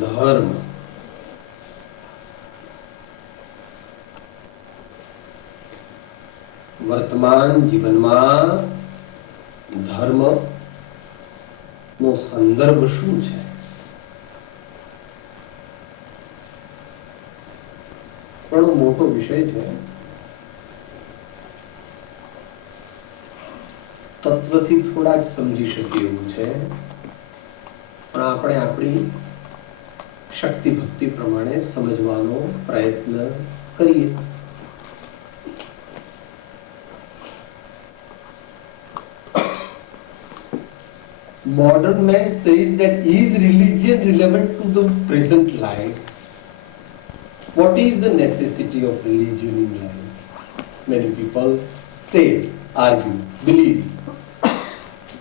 ધર્મ વર્તમાન જીવનમાં ધર્મ નો સંદર્ભ શું છે? ઘણો મોટો વિષય છે. તત્વથી થોડા જ સમજી શકીએ એવું છે, પણ આપણે આપણી શક્તિ ભક્તિ પ્રમાણે સમજવાનો પ્રયત્ન કરીએ. Modern man says that is religion relevant to the present life? What is the necessity of religion in life? Many people say, argue, believe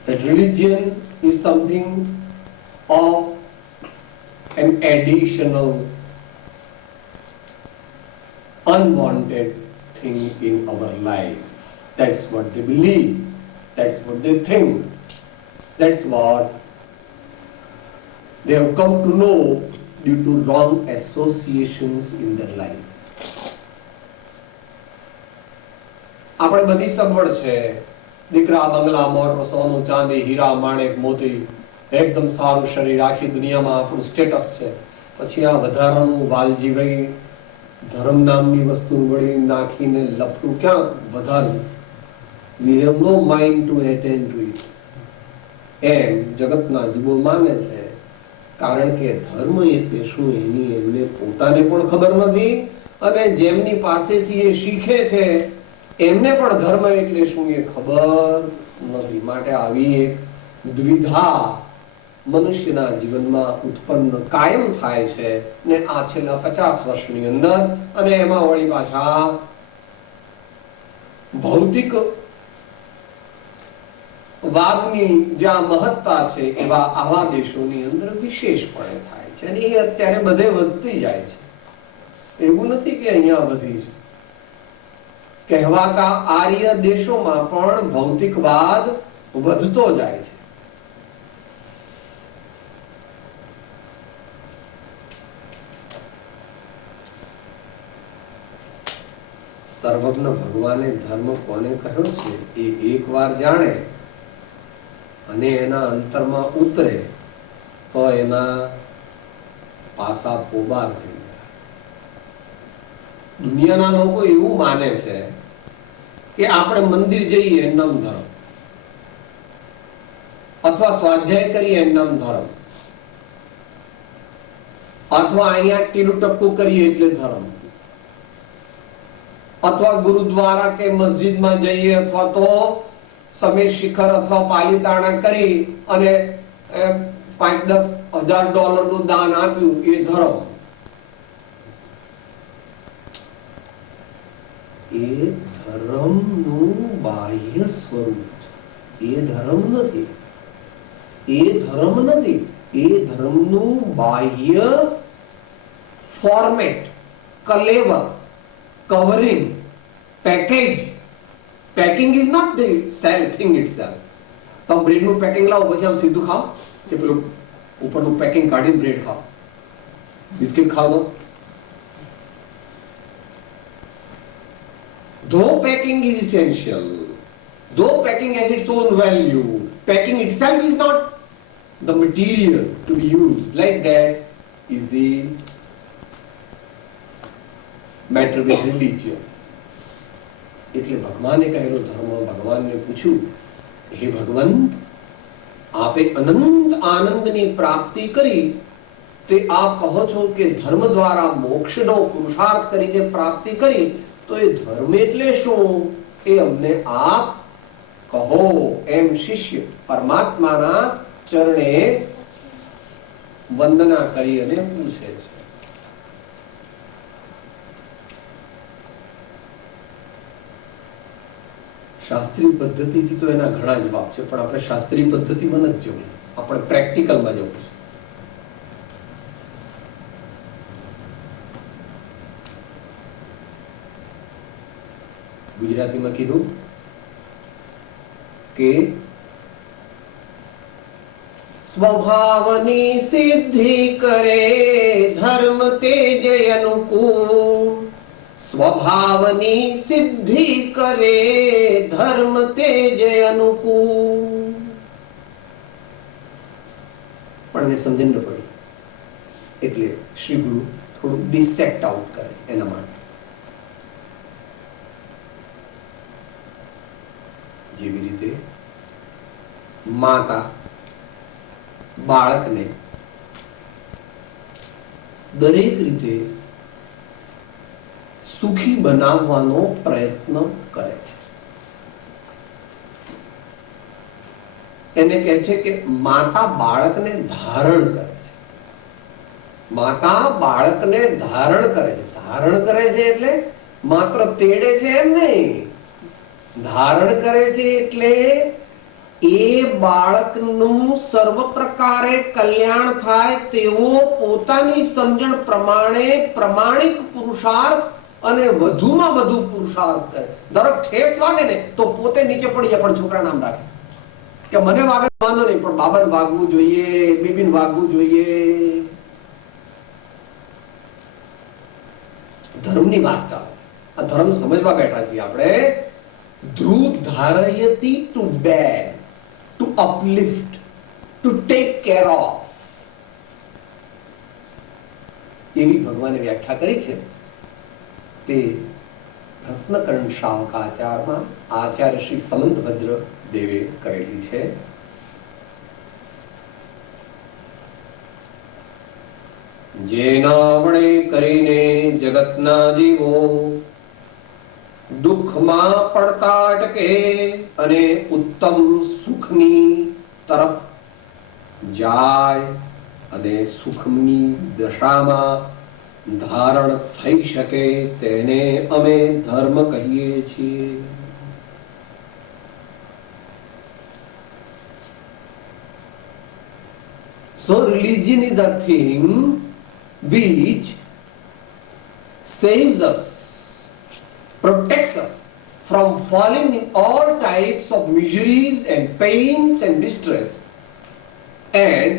that religion is something of an additional, unwanted thing in our life. That's what they believe. That's what they think. That's what they have come to know due to wrong associations in their life. આપણે બધી સગવડ છે, દીકરા, બંગલા, motor, સોનું, ચાંદી, હીરા, માણેક, મોતી, એકદમ સારું શરીર, આખી દુનિયામાં આપણું સ્ટેટસ છે. પછી આ વધારાનું વાલજીભાઈ ધર્મ નામની વસ્તુ વળી નાખીને લફડું ક્યાં વધારવું? We have no mind to attend to it. એમ જગતના જીવો માને છે, કારણ કે ધર્મ એટલે શું એની એમને પોતાને પણ ખબર નથી, અને જેમની પાસેથી એ શીખે છે એમને પણ ધર્મ એટલે શું એ ખબર નથી. માટે આવી એક દ્વિધા મનુષ્યના જીવનમાં ઉત્પન્ન કાયમ થાય છે, ને આ છેલ્લા 50 વર્ષની અંદર, અને એમાં વળી પાછા ભૌતિક વાદની જ્યાં મહત્તા છે એવા આવા દેશોની અંદર વિશેષપણે થાય છે, અને એ અત્યારે બધે વધતી જાય છે. એવું નથી કે અહીંયા વધી છે. કહેવાતા આર્ય દેશોમાં પણ ભૌતિકવાદ વધતો જાય છે. સર્વજ્ઞ ભગવાને ધર્મ કોને કહ્યો છે એ એકવાર જાણે અને એના અંતરમાં ઉતરે તો એના પાસા પોબાર થઈ જાય. દુનિયાના લોકો એવું માને છે કે આપણે મંદિર જઈએ એમ ધર્મ, અથવા સ્વાધ્યાય કરીએ એમ ધર્મ, અથવા અહીંયા ટીલું ટપકું કરીએ એટલે ધર્મ, અથવા ગુરુદ્વારા કે મસ્જિદમાં જઈએ, અથવા તો સમીર શિખર અથવા પાલીતાણા કરી અને $5-10,000 નું દાન આપ્યું એ ધર્મ. એ ધર્મનું બાહ્ય સ્વરૂપ છે. એ ધર્મ નથી. એ ધર્મ નથી. એ ધર્મનું બાહ્ય ફોર્મેટ, કલેવર, covering, package. Packing is not the cell thing itself. તમે બ્રેડનું પેકિંગ લાવો પછી આમ સીધું ખાઓ કે પેલું ઉપરનું પેકિંગ કાઢી બ્રેડ ખાઓ, બિસ્કિટ ખાઓ દો. Though packing is essential, though packing has its own value, packing itself is not the material to be used. Like that is the matter with religion. એટલે ભગવાને કહેલો ધર્મ, ભગવાનને પૂછ્યું, હે ભગવંત, આપે અનંત આનંદની પ્રાપ્તિ કરી, તે આપ કહો છો કે ધર્મ દ્વારા મોક્ષનો પુરુષાર્થ કરીને પ્રાપ્તિ કરી, તો એ ધર્મ એટલે શું એ અમને આપ કહો. એમ શિષ્ય પરમાત્માના ચરણે વંદના કરી અને પૂછે છે. શાસ્ત્રીય પદ્ધતિથી તો એના ઘણા જવાબ છે, પણ આપણે શાસ્ત્રીય પદ્ધતિમાં નથી જવું, આપણે પ્રેક્ટિકલમાં જવું છે. ગુજરાતીમાં કીધું કે સ્વભાવની સિદ્ધિ કરે ધર્મ તેજ અનુકૂળ, સ્વભાવની સિદ્ધિ કરે ધર્મ તેજ અનુકૂળ. પણ એને સમજણ ન પડી એટલે શ્રી ગુરુ થોડું ડિસેક્ટ આઉટ કરે એના માટે. જેવી રીતે માતા બાળકને દરેક રીતે સુખી બનાવવાનો પ્રયત્ન કરે છે. એને કહે છે કે માતા બાળકને ધારણ કરે છે. માતા બાળકને ધારણ કરે છે. ધારણ કરે છે એટલે માત્ર તેડે છે એમ નહીં. ધારણ કરે છે એટલે એ બાળકનું સર્વ પ્રકારે કલ્યાણ થાય તેવો પોતાની સમજણ પ્રમાણે પ્રમાણિક પુરુષાર્થ અને વધુમાં વધુ પુરુષાર્થ કરે. દરેક ઠેસ વાગે ને તો પોતે નીચે પડી જાય પણ છોકરા નામ રાખે કે મને વાગે વાંધો નહીં પણ બાબાને વાગવું જોઈએ, બેબીને વાગવું જોઈએ. ધર્મની વાત ચાલે. આ ધર્મ સમજવા બેઠા છીએ આપણે. ધ્રુવ ધારયતિ to bear, to uplift, to take care of, એવી ભગવાને વ્યાખ્યા કરી છે. તે રત્નકરણ શાવકાચારમાં આચાર્ય શ્રી સમંતભદ્ર દેવે કરેલી છે. જેના વડે કરીને જગતના જીવો દુઃખમાં પડતા અટકે અને ઉત્તમ સુખની તરફ જાય અને સુખની દશામાં ધારણ થઈ શકે તેને અમે ધર્મ કહીએ છીએ. So religion is a thing which saves us, protects us from falling in all types of miseries and pains and distress, and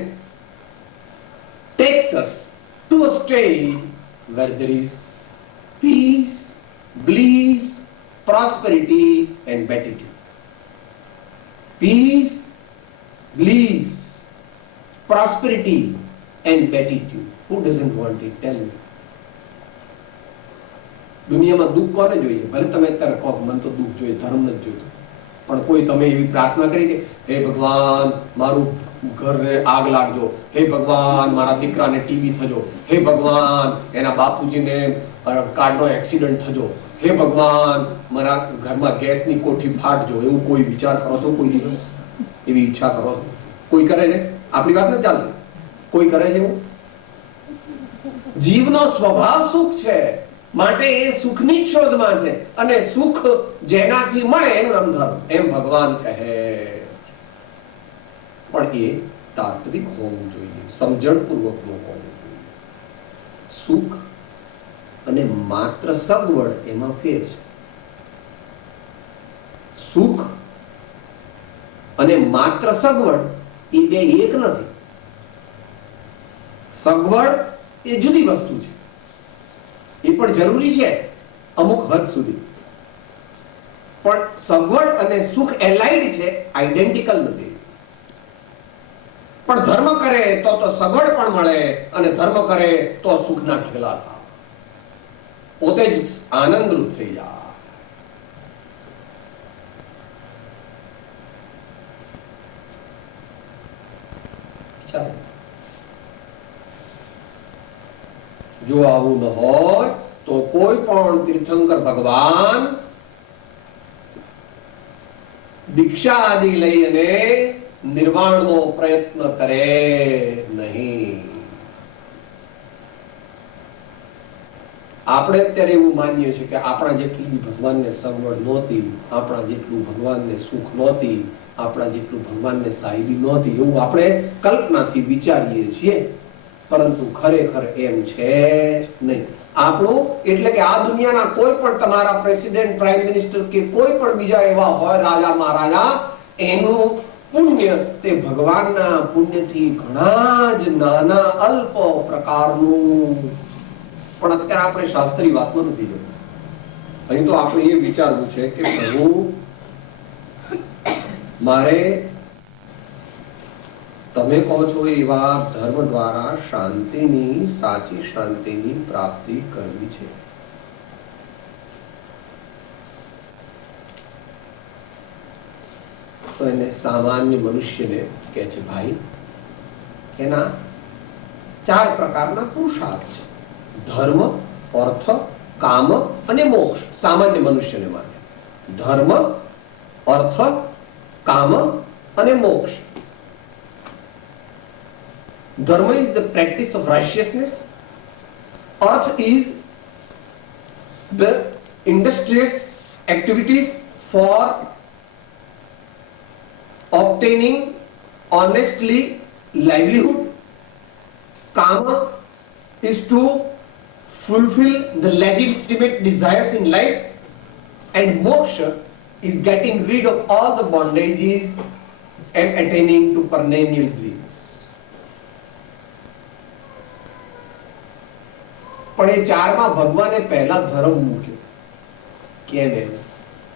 takes us to a state where there is peace, bliss, prosperity and beatitude. Peace, bliss, prosperity and beatitude. Who doesn't want it? Tell me. દુનિયામાં દુઃખ કોને જોઈએ? ભલે તમે અત્યારે કહો મને તો દુઃખ જોઈએ, ધર્મ નથી જોઈતો, પણ કોઈ તમે એવી પ્રાર્થના કરી કે હે ભગવાન મારું ઘરને આગ લાગજો, હે ભગવાન મારા દીકરાને ટીવી થજો, હે ભગવાન એના બાપુજીને કારનો એક્સિડન્ટ થજો, હે ભગવાન મારા ઘરમાં ગેસની કોઠી ફાટજો, એવું કોઈ વિચાર કરો છો? કોઈ દિવસ એવી ઈચ્છા કરો છો? કોઈ કરે છે? આપણી વાત નથી ચાલતી. કોઈ કરે છે એવું? જીવનો સ્વભાવ સુખ છે માટે એ સુખની જ શોધમાં છે અને સુખ જેનાથી મળે એનું નામ ધર્મ, એમ ભગવાન કહે. પણ એ તાત્વિક હોવું જોઈએ, સમજણપૂર્વકનું હોવું જોઈએ. સુખ અને માત્ર સગવડ એમાં ફેર છે. સુખ અને માત્ર સગવડ એ બે એક નથી. સગવડ એ જુદી વસ્તુ છે, એ પણ જરૂરી છે અમુક હદ સુધી, પણ સગવડ અને સુખ એલાઇડ છે, આઈડેન્ટિકલ નથી. પણ ધર્મ કરે તો સગવડ પણ મળે અને ધર્મ કરે તો સુખના ઠેલા થાય, પોતે જ આનંદરૂપ થઈ જાય. ચાલો, જો આવું ન હોય તો કોઈ પણ તીર્થંકર ભગવાન દીક્ષા આદિ લઈ અને નિર્વાણનો પ્રયત્ન કરે નહીં. આપણે અત્યારે એવું માનીએ છીએ કે આપણા જેટલી ભગવાનને સગવડ નહોતી, આપણા જેટલું ભગવાનને સુખ નહોતી, આપણા જેટલું ભગવાનને સાહિબી નહોતી, એવું આપણે કલ્પનાથી વિચારીએ છીએ, પરંતુ ખરેખર એમ છે નહીં. આપણું એટલે કે આ દુનિયાના કોઈ પણ તમારા પ્રેસિડેન્ટ, પ્રાઇમ મિનિસ્ટર કે કોઈ પણ બીજા એવા હોય રાજા મહારાજા, એનું પુણ્ય તે ભગવાનના પુણ્યથી ઘણા જ નાના અલ્પ પ્રકારનું, પણ અત્યારે આપણે શાસ્ત્રી વાતમાં નથી જોયું. અહીં તો આપણે એ વિચારવું છે કે પ્રભુ મારે તમે કહો છો એવા ધર્મ દ્વારા શાંતિની, સાચી શાંતિની પ્રાપ્તિ કરવી છે. તો એને સામાન્ય મનુષ્યને કહે છે ભાઈ એના 4 પ્રકારના પુરુષાર્થ છે: ધર્મ, અર્થ, કામ અને મોક્ષ. સામાન્ય મનુષ્યને માટે ધર્મ, અર્થ, કામ અને મોક્ષ. Dharma is the practice of righteousness. Arth is the industrious activities for obtaining honestly livelihood. Kama is to fulfill the legitimate desires in life, and moksha is getting rid of all the bondages and attaining to perennial bliss. પણ એ 4માં ભગવાને પહેલા ધર્મ મૂક્યો. કેમ?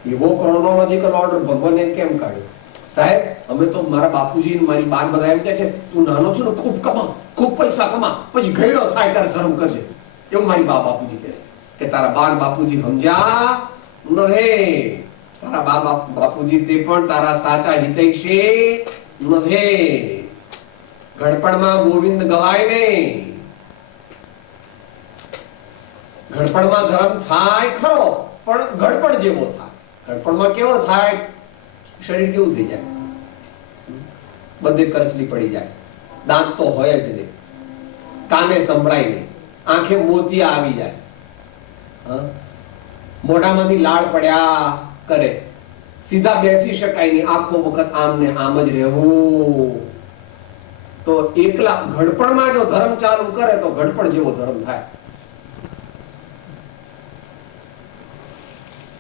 એવો chronological order ભગવાને કેમ કાઢ્યો? સાહેબ અમે તો મારા બાપુજી મારી બાન બધા એમ કે છે તું નાનો છો ને ખૂબ કમા, ખૂબ પૈસા કમા, પછી ઘેડો થાય ત્યારે ધર્મ કરજે. એવું મારી બાપુજી કહે કે તારા બાન બાપુજી સમજ્યા નહીં. તારા બાપુજી તે પણ તારા સાચા હિતૈષી નથી. ગડપણમાં ગોવિંદ ગવાય નહીં. ગડપણમાં ધર્મ થાય ખરો, પણ ગડપણ જેવો થાય. ગડપણમાં કેવો થાય? શરીર કેવું થઈ જાય? બધે કરચલી પડી જાય, દાંત તો હોય જ નહીં, કાને સંભળાય નહીં, આંખે મોતિયા આવી જાય, મોઢામાંથી લાળ પડ્યા કરે, સીધા બેસી શકાય નહીં, આખો વખત આમ ને આમ જ રહેવું. તો એકલા ઘડપણમાં જો ધર્મ ચાલુ કરે તો ઘડપણ જેવો ધર્મ થાય.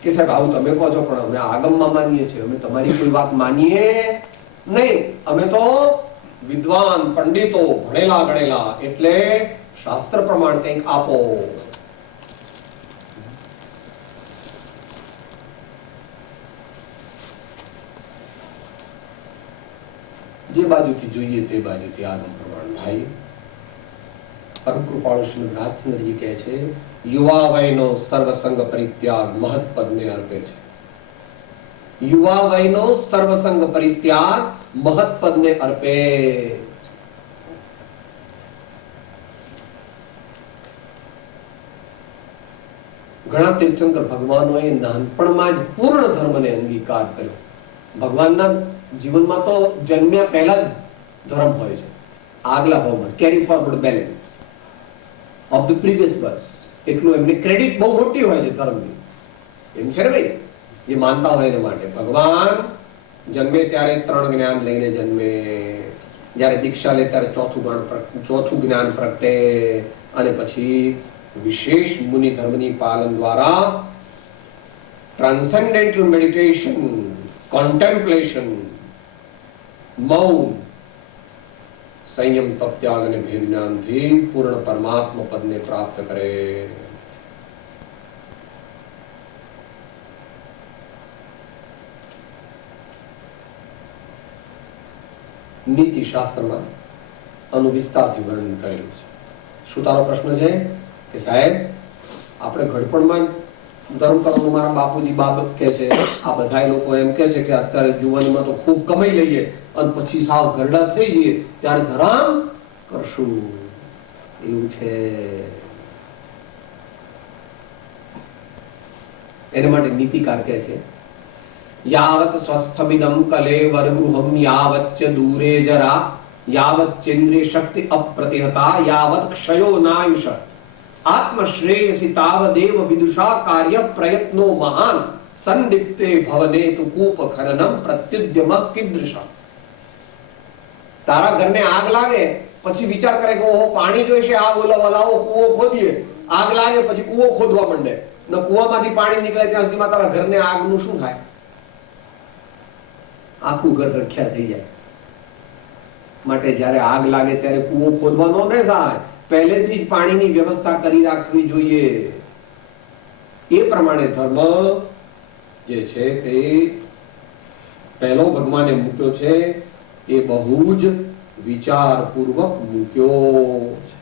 કે સાહેબ આવું તમે કહો છો, પણ અમે આગમમાં માનીએ છીએ, અમે તમારી કોઈ વાત માનીએ નહીં. અમે તો વિદ્વાન પંડિતો, ભણેલા ગણેલા, એટલે શાસ્ત્ર પ્રમાણ કંઈક આપો. જે બાજુથી જોઈએ તે બાજુથી આગમ પ્રમાણ. ભાઈ પરમ કૃપાળુ શ્રીમદ રાજચંદ્રજી કહે છે યુવા વયનો સર્વસંગ પરિત્યાગ મહત પદને અર્પે છે. યુવા વયનો સર્વસંગ પરિત્યાગ મહત પદને અર્પે. ઘણા તીર્થંકર ભગવાનોએ નાનપણમાં જ પૂર્ણ ધર્મને અંગીકાર કર્યો. ભગવાનના જીવનમાં તો જન્મ્યા પહેલા જ ધર્મ હોય છે. આગલા ભાવમાં carry forward balance of the previous birth. એટલું એમને ક્રેડિટ બહુ મોટી હોય છે ધર્મની. એમ છે ને ભાઈ, જે માનતા હોય એના માટે. ભગવાન જન્મે ત્યારે 3 જ્ઞાન લઈને જન્મે, જયારે દીક્ષા લે ત્યારે ચોથું જ્ઞાન પ્રગટે, અને પછી વિશેષ મુનિ ધર્મની પાલન દ્વારા ટ્રાન્સેન્ડેન્ટલ મેડિટેશન, કોન્ટેમ્પ્લેશન, મૌન, સંયમ, તપ, ત્યાગ અને ભેદ જ્ઞાનથી પૂર્ણ પરમાત્મા પદને પ્રાપ્ત કરે. નીતિ શાસ્ત્રમાં આનું વિસ્તારથી વર્ણન કરેલું છે. શું તારો પ્રશ્ન છે કે સાહેબ આપણે ઘડપણમાં ધર્મ કરવાનું મારા બાપુજી બાબત કે છે, આ બધા લોકો એમ કે છે કે અત્યારે જુવાનીમાં તો ખૂબ કમાઈ લઈએ અને પછી સાવ ગરડા થઈ જઈએ ત્યારે ધર્મ કરશું, એવું છે. એના માટે નીતિકાર કહે છે યાવત સ્વસ્થમિદમ કલે વરગૃહમ યાવત ચ દૂરે જરા યાવત ચેન્દ્રિય શક્તિ અપ્રતિહતા યાવત ક્ષયો નાયુષ આત્મશ્રેયસી તાવદેવ વિદુષા કાર્ય પ્રયત્નો મહાન સંદિપ્તે ભવને તુ કૂપ ખનનમ પ્રત્યુદ્યમ કીદૃશા. તારા ઘરને આગ લાગે પછી વિચાર કરે કે ઓહો પાણી જોઈશે, આગ ઓલાવો કૂવો ખોદીએ. આગ લાગે પછી કૂવો ખોદવા માંડે ને કૂવામાંથી પાણી નીકળે ત્યાં સુધીમાં તારા ઘરને આગનું શું થાય? આખું ઘર રખ્યા થઈ જાય. માટે જ્યારે આગ લાગે ત્યારે કૂવો ખોદવા ન બેસાય, પહેલેથી જ પાણીની વ્યવસ્થા કરી રાખવી જોઈએ. એ પ્રમાણે ધર્મ જે છે તે પહેલો ભગવાને મૂક્યો છે એ બહુ જ વિચારપૂર્વક મૂક્યો છે.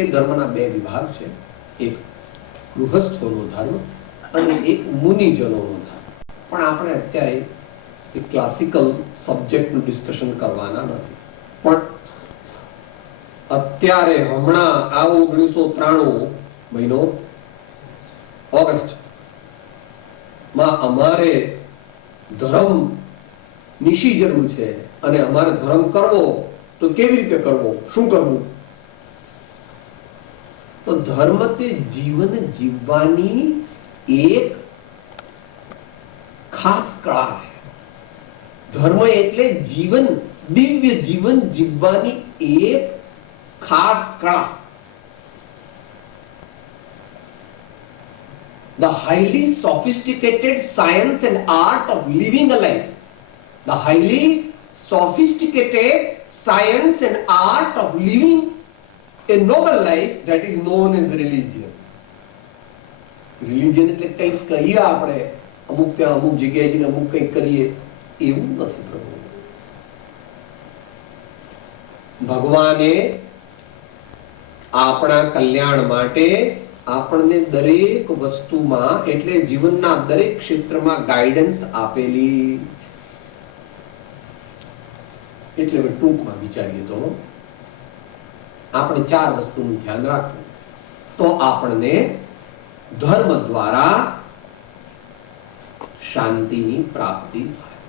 એ ધર્મના બે વિભાગ છે, એક ગૃહસ્થોનો ધર્મ અને એક મુનિજનોનો ધર્મ. પણ આપણે અત્યારે એક ક્લાસિકલ સબ્જેક્ટનું ડિસ્કશન કરવાના નથી. પણ અત્યારે હમણાં આ 1993 મહિનો ઓગસ્ટ માં અમારે ધર્મ નિશી જરૂર છે અને અમારે ધર્મ કરવો તો કેવી રીતે કરવો, શું કરવું? તો ધર્મ તે જીવન જીવવાની એક ખાસ કળા છે. ધર્મ એટલે જીવન, દિવ્ય જીવન જીવવાની એક ખાસ કળા. The highly sophisticated science and art of living a life. The highly sophisticated science and art of living a noble life that is known as religion. Religion એટલે કંઈક કહીએ આપણે, અમુક ત્યાં અમુક જગ્યાએ જઈને અમુક કંઈક કરીએ, એવું નથી પ્રભુ. ભગવાને આપણા કલ્યાણ માટે આપણને દરેક વસ્તુમાં એટલે જીવનના દરેક ક્ષેત્રમાં ગાઈડન્સ આપેલી. એટલે ટૂંકમાં વિચારીએ તો આપણે ચાર વસ્તુનું ધ્યાન રાખવું તો આપણને ધર્મ દ્વારા શાંતિની પ્રાપ્તિ થાય.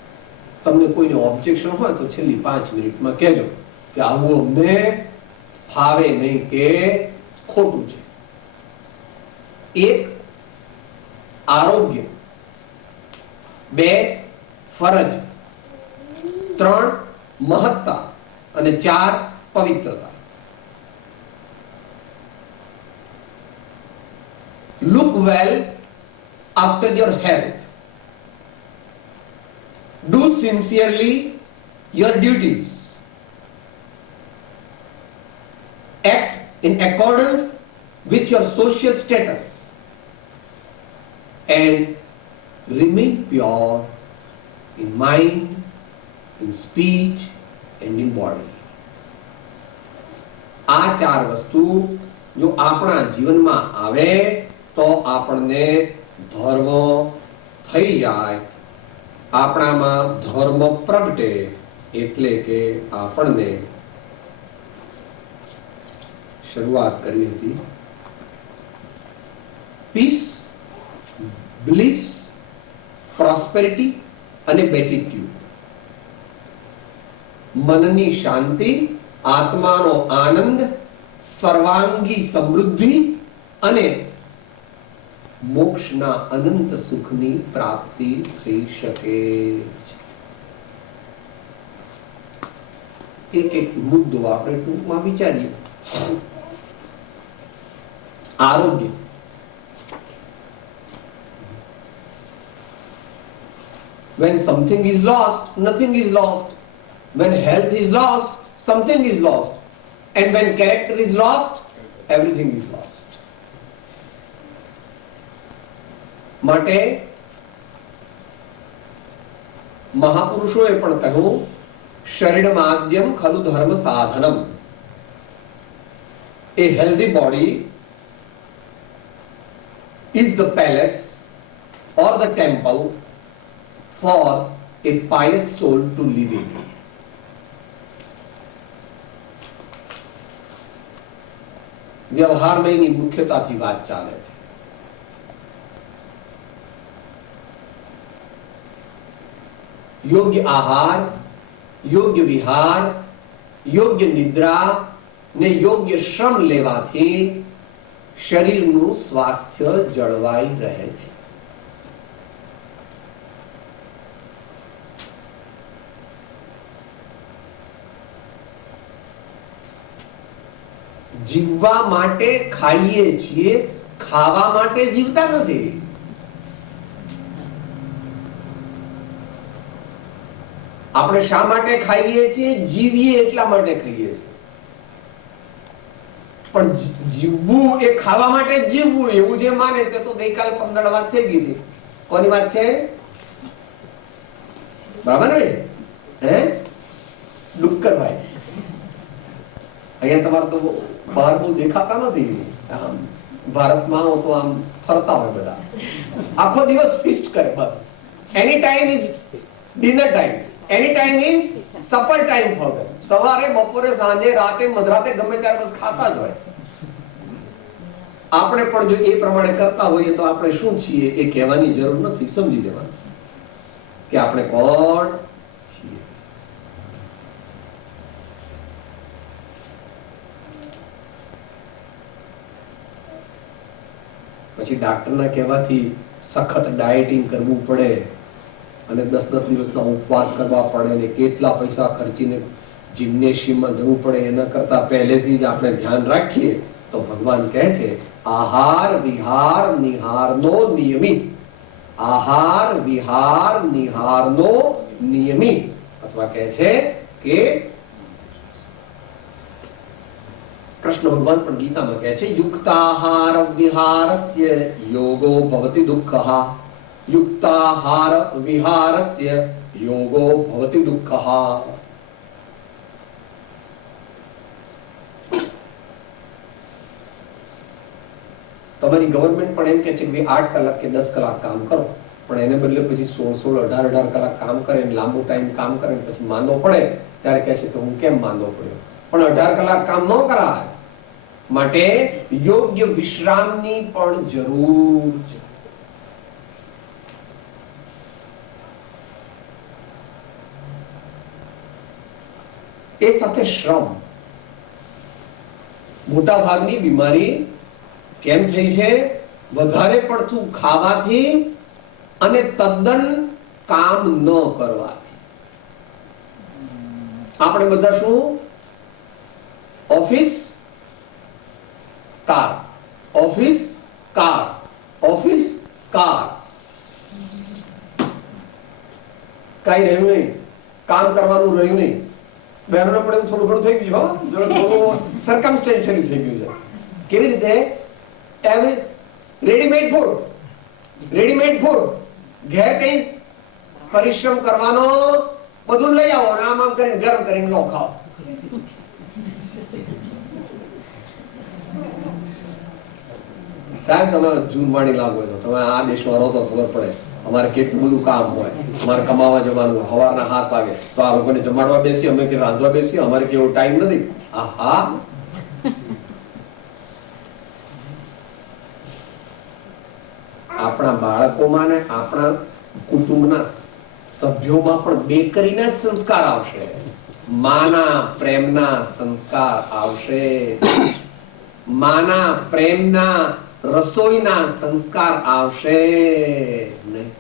તમને કોઈને ઓબ્જેક્શન હોય તો છેલ્લી 5 મિનિટમાં કહેજો કે આવું અમને ફાવે નહીં કે ખોટું છે. એક આરોગ્ય, બે ફરજ, ત્રણ મહત્તા અને ચાર પવિત્રતા. Look well after your health. Do sincerely your duties. Act in accordance with your social status and remain pure in mind, in speech and in body. આ ચાર વસ્તુ જો આપણા જીવનમાં આવે તો આપણને ધર્મ થઈ જાય. આપણામાં ધર્મ પ્રગટે એટલે કે આપણને શરૂઆત કરી હતી પીસ, બ્લિસ, પ્રોસ્પેરિટી અને બેટિટ્યુડ. મનની શાંતિ, આત્માનો આનંદ, સર્વાંગી સમૃદ્ધિ અને મોક્ષના અનંત સુખની પ્રાપ્તિ થઈ શકે. એક એક મુદ્દો આપણે ટૂંકમાં વિચારીએ. આરોગ્ય. When something is lost, nothing is lost. When health is lost, something is lost. And when character is lost, everything is lost. માટે મહાપુરુષોએ પણ કહ્યું શરીરમાદ્યમ ખલુ ધર્મ સાધનમ. A healthy body is the palace or the temple for a pious soul to live in. વ્યવહારમાં એની મુખ્યતાથી વાત ચાલે છે. યોગ્ય આહાર, યોગ્ય વિહાર, યોગ્ય નિદ્રા ને યોગ્ય શ્રમ લેવાથી શરીરનું સ્વાસ્થ્ય જળવાઈ રહે છે. જીવવા માટે ખાઈએ છીએ, ખાવા માટે જીવતા નથી. આપણે શા માટે ખાઈએ છીએ? જીવીએ એટલા માટે ખાઈએ છીએ. પણ જીવવું એ ખાવા માટે જીવવું એવું જે માને તે તો ગઈકાલ 15 વાત થઈ ગઈ હતી. કોની વાત છે? બરાબર ને? હે ડુક્કરભાઈ, અહીંયા તમારે તો બહાર બહુ દેખાતા નથી. ભારતમાં તો આમ ફરતા હોય બધા, આખો દિવસ ફીસ્ટ કરે. બસ any time is dinner time, any time is supper time for them. સવારે, બપોરે, સાંજે, રાતે, મધરાતે ગમે ત્યારે બસ ખાતા જ હોય. આપણે પણ જો એ પ્રમાણે કરતા હોઈએ તો આપણે શું છીએ એ કહેવાની જરૂર નથી, સમજી લેવાનું કે આપણે કોણ છીએ. પછી ડાક્ટરના કહેવાથી સખત ડાયટિંગ કરવું પડે અને 10-10 દિવસના ઉપવાસ કરવા પડે ને કેટલા પૈસા ખર્ચીને જિમ્નેશિયમમાં જવું પડે. એના કરતા પહેલેથી જ આપણે ધ્યાન રાખીએ તો ભગવાન કહે છે આહાર વિહાર નિહારનો નિયમિત, આહાર વિહાર નિહારનો નિયમિત, અથવા કહે છે કે કૃષ્ણ ભગવાન પણ ગીતામાં કહે છે યુક્તાહાર વિહારસ્ય યોગો ભવતિ દુઃખઃ, યુક્તાહાર વિહારસ્ય યોગો ભવતિ દુઃખઃ. તમારી ગવર્મેન્ટ પણ એમ કે છે કે 8 કલાક કે 10 કલાક કામ કરો, પણ એને બદલે પછી 16, 18 કલાક કામ કરે, લાંબુ ટાઈમ કામ કરે, પછી માંદો પડે ત્યારે કહે છે કે હું કેમ માંદો પડ્યો. પણ 18 કલાક કામ ન કરાય, માટે યોગ્ય વિશ્રામની પણ જરૂર છે. એ સાથે શ્રમ. મોટા ભાગની બીમારી કેમ થઈ છે? વધારે પડતું ખાવાથી અને તદ્દન કામ ન કરવાથી. આપણે બધા શું? Office car, office car, office car. કઈ રહ્યું નહીં, કામ કરવાનું રહ્યું નહીં. બહેનોને પણ એવું થોડું ઘણું થઈ ગયું, સર્કમસ્ટેન્શિયલી થઈ ગયું છે. કેવી રીતે? Readymade food, readymade food. ઘેર કઈ પરિશ્રમ કરવાનો, બધું લઈ આવો અને આમ કરીને ગરમ કરીને લો ખાઓ. સાહેબ તમે જૂનવાણી લાગો છો, તમે આ દેશમાં રહો તો ખબર પડે અમારે કેટલું બધું કામ હોય, અમારે કમાવા જવાનું, સવારના 7 વાગે તો આ લોકોને જમાડવા બેસી, અમે કે રાંધવા બેસી, અમારે કેવો ટાઈમ નથી. આહા, આપણા બાળકોમાં ને આપણા કુટુંબના સભ્યોમાં પણ બેકરીના જ સંસ્કાર આવશે, માના પ્રેમના સંસ્કાર આવશે, માના પ્રેમના રસોઈના સંસ્કાર આવશે નહીં.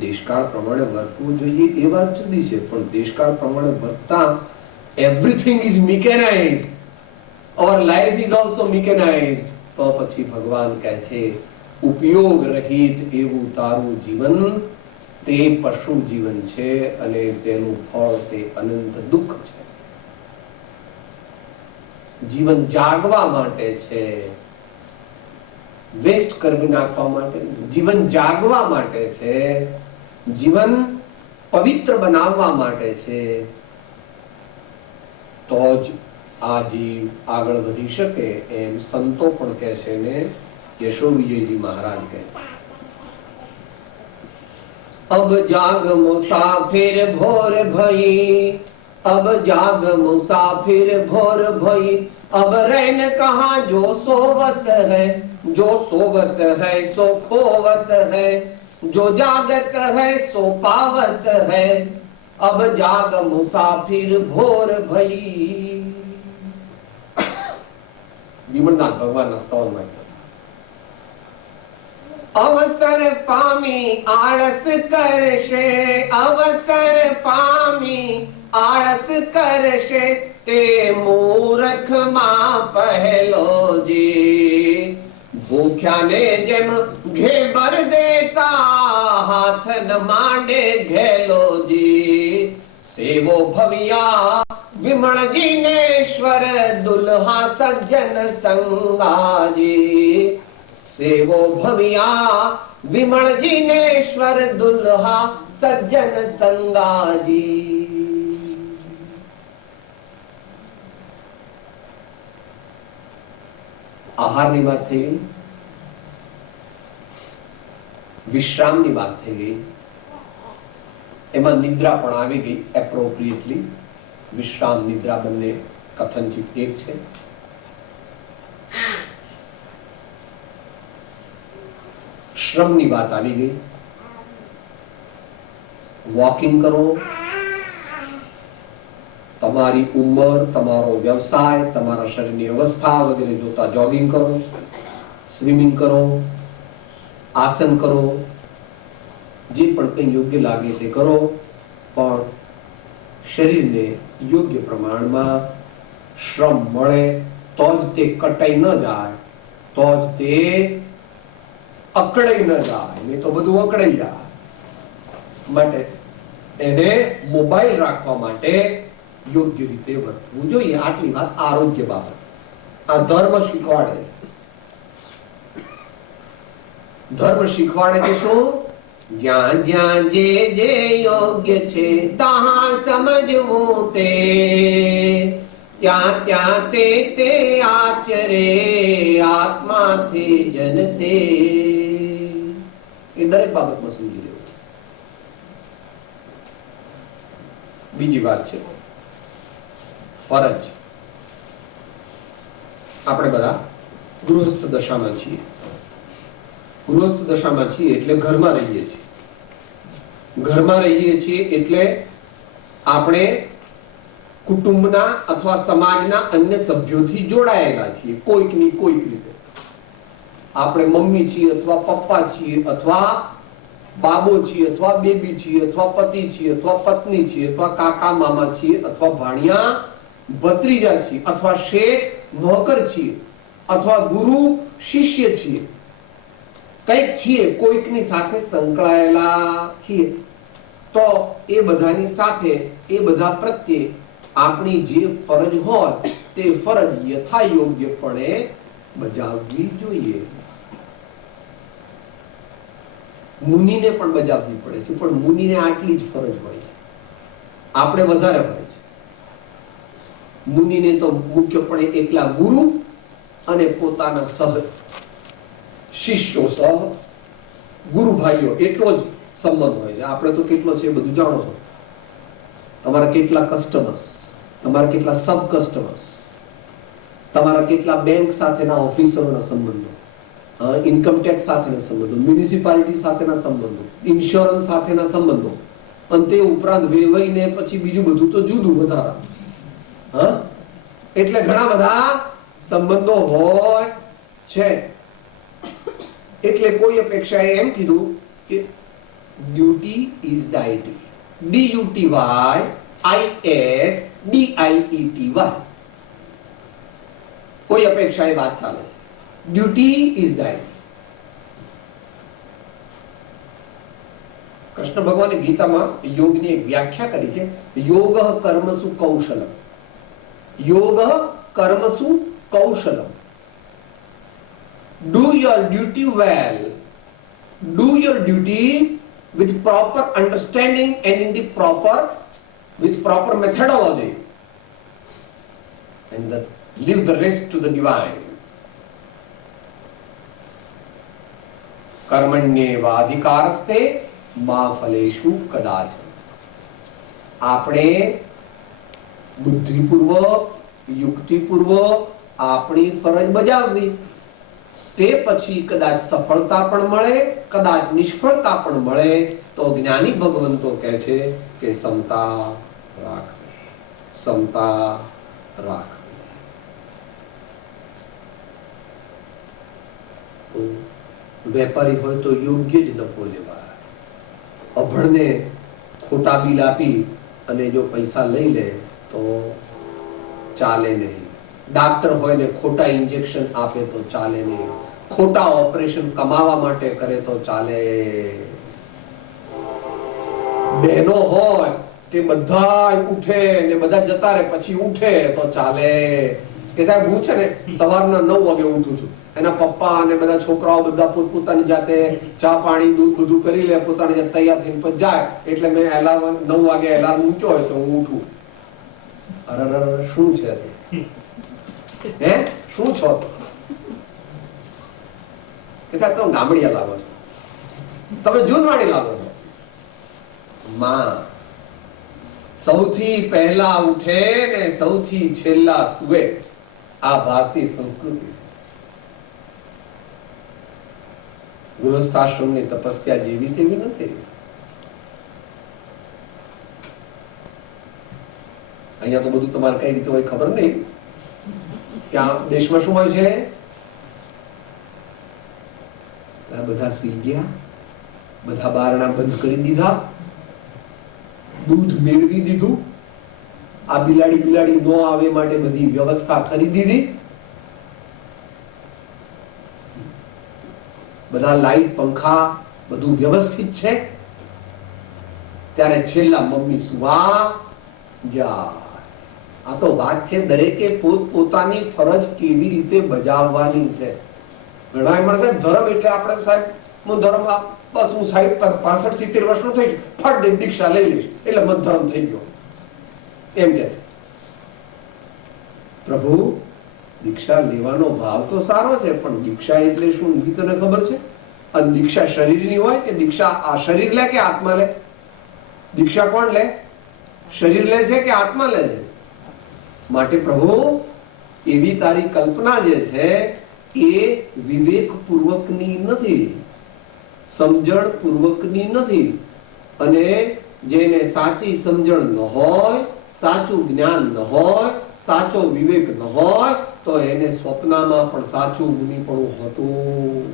દેશકાળ પ્રમાણે વર્તવું જોઈએ એ વાત જુદી છે, પણ દેશકાળ પ્રમાણે વર્તતા everything is mechanized, our life is also mechanized. તો પછી ભગવાન કહે છે ઉપયોગ રહિત એવું તારું જીવન તે પશુ જીવન છે અને તેનું ફળ તે અનંત દુઃખ છે. જીવન જાગવા માટે છે, વેસ્ટ કરી નાખવા માટે. જીવન જાગવા માટે છે, જીવન પવિત્ર બનાવવા માટે છે. તો જ આ જીવ આગળ વધી શકે એમ સંતો પણ કહે છે ને यशो विजयजी महाराज कहते अब जाग मुसाफिर भोर भई, अब जाग मुसाफिर भोर भई, अब रैन कहाँ जो सोवत है, जो सोवत है सो खोवत है, जो जागत है सो पावत है, अब जाग मुसाफिर भोर भई. विमलनाथ भगवान स्तवन में અવસર પામી આળસ કરશે, અવસર પામી આળસ કરશે, તે મૂર્ખમાં પહેલો જી. ભૂખ્યાને જેમ ઘેબર દેતા હાથ ન માંડે ઘેલોજી. સેવો ભવિયા વિમળજીનેશ્વર દુલ્હા સજ્જન સંગાજી. સેવો ભવિયા વિમળજીનેશ્વર દુલ્હા સજ્જન સંગાજી. આહારની વાત થઈ ગઈ, વિશ્રામની વાત થઈ ગઈ, એમાં નિદ્રા પણ આવી ગઈ એપ્રોપ્રિએટલી. વિશ્રામ નિદ્રા બંને કથનચિત એક છે. શ્રમની વાત આવી ગઈ. વોકિંગ કરો, તમારી ઉંમર, તમારો વ્યવસાય, તમારા શરીરની અવસ્થા વગેરે જોતા જોગિંગ કરો, સ્વિમિંગ કરો, આસન કરો, જે પણ કંઈ યોગ્ય લાગે તે કરો, પણ શરીરને યોગ્ય પ્રમાણમાં શ્રમ મળે તો જ તે કટાઈ ન જાય, તો જ તે અકળાઈ ન જાય, નહીં તો બધું અકળાઈ જાય. માટે એને મોબાઈલ રાખવા માટે યોગ્ય રીતે વર્તવું જોઈએ. આટલી વાત આરોગ્ય બાબત. આ ધર્મ શીખવાડે છે. ધર્મ શીખવાડે છે શું? જ્યાં જ્યાં જે જે યોગ્ય છે ત્યાં સમજવું તે, ત્યાં ત્યાં તે તે આચરે આત્માથી જનતે. એ દરેક બાબતમાં સમજી લેવું. બીજી વાત છે ફરજ. આપણે બધા ગૃહસ્થ દશામાં છીએ. ગૃહસ્થ દશામાં છીએ એટલે ઘરમાં રહીએ છીએ. ઘરમાં રહીએ છીએ એટલે આપણે કુટુંબના અથવા સમાજના અન્ય સભ્યોથી જોડાયેલા છીએ કોઈકની કોઈક રીતે. આપણે મમ્મી છીએ અથવા પપ્પા છીએ અથવા બાબો છીએ અથવા બેબી છીએ અથવા પતિ છીએ અથવા પત્ની છીએ અથવા કાકા મામા છીએ અથવા ભાણિયા ભત્રીજા છીએ અથવા શેઠ નોકર છીએ અથવા ગુરુ શિષ્ય છીએ. કંઈક છીએ, કોઈકની સાથે સંકળાયેલા છીએ. તો એ બધાની સાથે, એ બધા પ્રત્યે આપણી જે ફરજ હોય તે ફરજ યથાયોગ્યપણે બજાવવી જોઈએ. મુનિને પણ બજાવવી પડે છે, પણ મુનિને આટલી જ ફરજ હોય છે, આપણે વધારે હોય છે. મુનિને તો મુખ્યપણે એકલા ગુરુ અને પોતાના સહ શિષ્યો, સહ ગુરુ ભાઈઓ એટલો જ સંબંધ હોય છે. આપણે તો કેટલો છે બધું જાણો છો. તમારા કેટલા કસ્ટમર્સ, તમારા કેટલા સબ કસ્ટમર્સ, તમારા કેટલા બેંક સાથેના ઓફિસરોના સંબંધો, ઇન્કમ ટેક્સ સાથેના સંબંધો, મ્યુનિસિપાલિટી સાથેના સંબંધો, ઇન્સ્યોરન્સ સાથેના સંબંધો, અને તે ઉપરાંત વેવાઈને પછી બીજું બધું તો જુદું વધારા. એટલે ઘણા બધા સંબંધો હોય છે. એટલે કોઈ અપેક્ષાએ એમ કીધું કે ડ્યુટી ઇઝ ડાયટી, DUTYISDIETY. કોઈ અપેક્ષાએ વાત ચાલે છે. Duty is ડાયટી. કૃષ્ણ ભગવાને ગીતામાં યોગની એક વ્યાખ્યા કરી છે. યોગ કર્મસુ કૌશલમ. યોગ કર્મસુ કૌશલમ. Do your duty well. Do your duty with proper understanding and with proper methodology, and leave the rest to the divine. કર્મણ્યેવાધિકારસ્તે મા ફલેષુ કદાચન. આપણે બુદ્ધિપૂર્વક, યુક્તિપૂર્વક આપણી ફરજ બજાવવી. તે પછી કદાચ સફળતા પણ મળે, કદાચ નિષ્ફળતા પણ મળે, તો જ્ઞાની ભગવંતો કહે છે કે સમતા રાખવી, સમતા રાખવી. વેપારી હોય તો યોગ્ય જ નફો લેવાય. અભણને ખોટા બિલ આપી અને જો પૈસા લઈ લે તો ચાલે નહીં. ડાક્ટર હોય ને ખોટા ઇન્જેક્શન આપે તો ચાલે નહીં. ખોટા ઓપરેશન કમાવા માટે કરે તો ચાલે. બહેનો હોય તે બધા ઉઠે ને બધા જતા રહે પછી ઉઠે તો ચાલે. કે સાહેબ હું છે ને સવારના 9 વાગે ઉઠું છું, એના પપ્પા અને બધા છોકરાઓ બધા પોતપોતાની જાતે ચા પાણી દૂધ બધું કરી લે, પોતાની જાતે તૈયાર થઈને પછી જાય, એટલે મેં એલાર્મ 9 વાગે એલાર્મ મૂક્યો હોય તો હું ઉઠું. અરે શું છે હે શું છો? કે સાહેબ તમે ગામડિયા લાગો છો, તમે જૂનવાણી લાગો છો. માં સૌથી પહેલા ઉઠે ને સૌથી છેલ્લા સુવે, આ ભારતીય સંસ્કૃતિ છે. ગૃહસ્થાશ્રમની તપસ્યા જેવી તેવી નથી. અહીંયા તો બધું તમારે કઈ રીતે હોય ખબર નહીં. ત્યાં દેશમાં શું હોય છે? બધા સુઈ ગયા, બધા બારણા બંધ કરી દીધા, દૂધ મેળવી દીધું, આ બિલાડી ન આવે માટે બધી વ્યવસ્થા કરી દીધી, બધા લાઈટ પંખા બધું વ્યવસ્થિત છે. ત્યારે છેલ્લા મમ્મી સુવા જાય. આ તો વાત છે દરેકે પોતાની ફરજ કેવી રીતે બજાવવાની છે. ઘણા એમ સાહેબ ધર્મ એટલે આપણે સાહેબ હું ધર્મ બસ હું 65-70 વર્ષનો થઈશ, ફટ દીક્ષા લઈ લઈશ એટલે મત ધર્મ થઈ ગયો એમ કે છે. પ્રભુ દીક્ષા લેવાનો ભાવ તો સારો છે, પણ દીક્ષા એટલે શું એ તને ખબર છે? અને દીક્ષા શરીરની હોય કે દીક્ષા આ શરીર લે કે આત્મા લે? દીક્ષા કોણ લે? શરીર લે છે કે આત્મા લે છે? માટે પ્રભુ એવી તારી કલ્પના જે છે એ વિવેક પૂર્વકની નથી, સમજણ પૂર્વકની નથી. અને જેને સાચી સમજણ ન હોય, સાચું જ્ઞાન ન હોય, સાચો વિવેક ન હોય તો એને સ્વપ્નમાં પણ સાચું મુનિપણું હતું.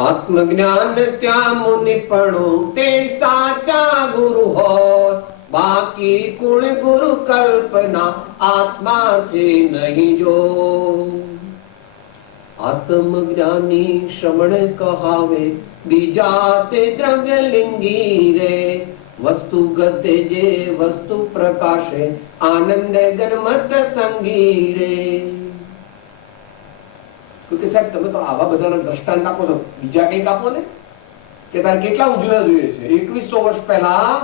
આત્મજ્ઞાન ત્યાં મુનિપણું તે સાચા ગુરુ હોય, બાકી કુણ ગુરુ કલ્પના આત્માથી નહીં જો. આત્મજ્ઞાની શ્રવણ કહાવે બીજા તે દ્રવ્યલિંગી રે, વસ્તુ ગતે જે વસ્તુ પ્રકાશે આનંદ ગણમત સંગી રે. કે સાહેબ તમે તો આવા બધાના દ્રષ્ટાંત આપો છો, બીજા કંઈક આપો ને. કે તારે કેટલા ઉજળા જોઈએ છે? 2100 વર્ષ પહેલા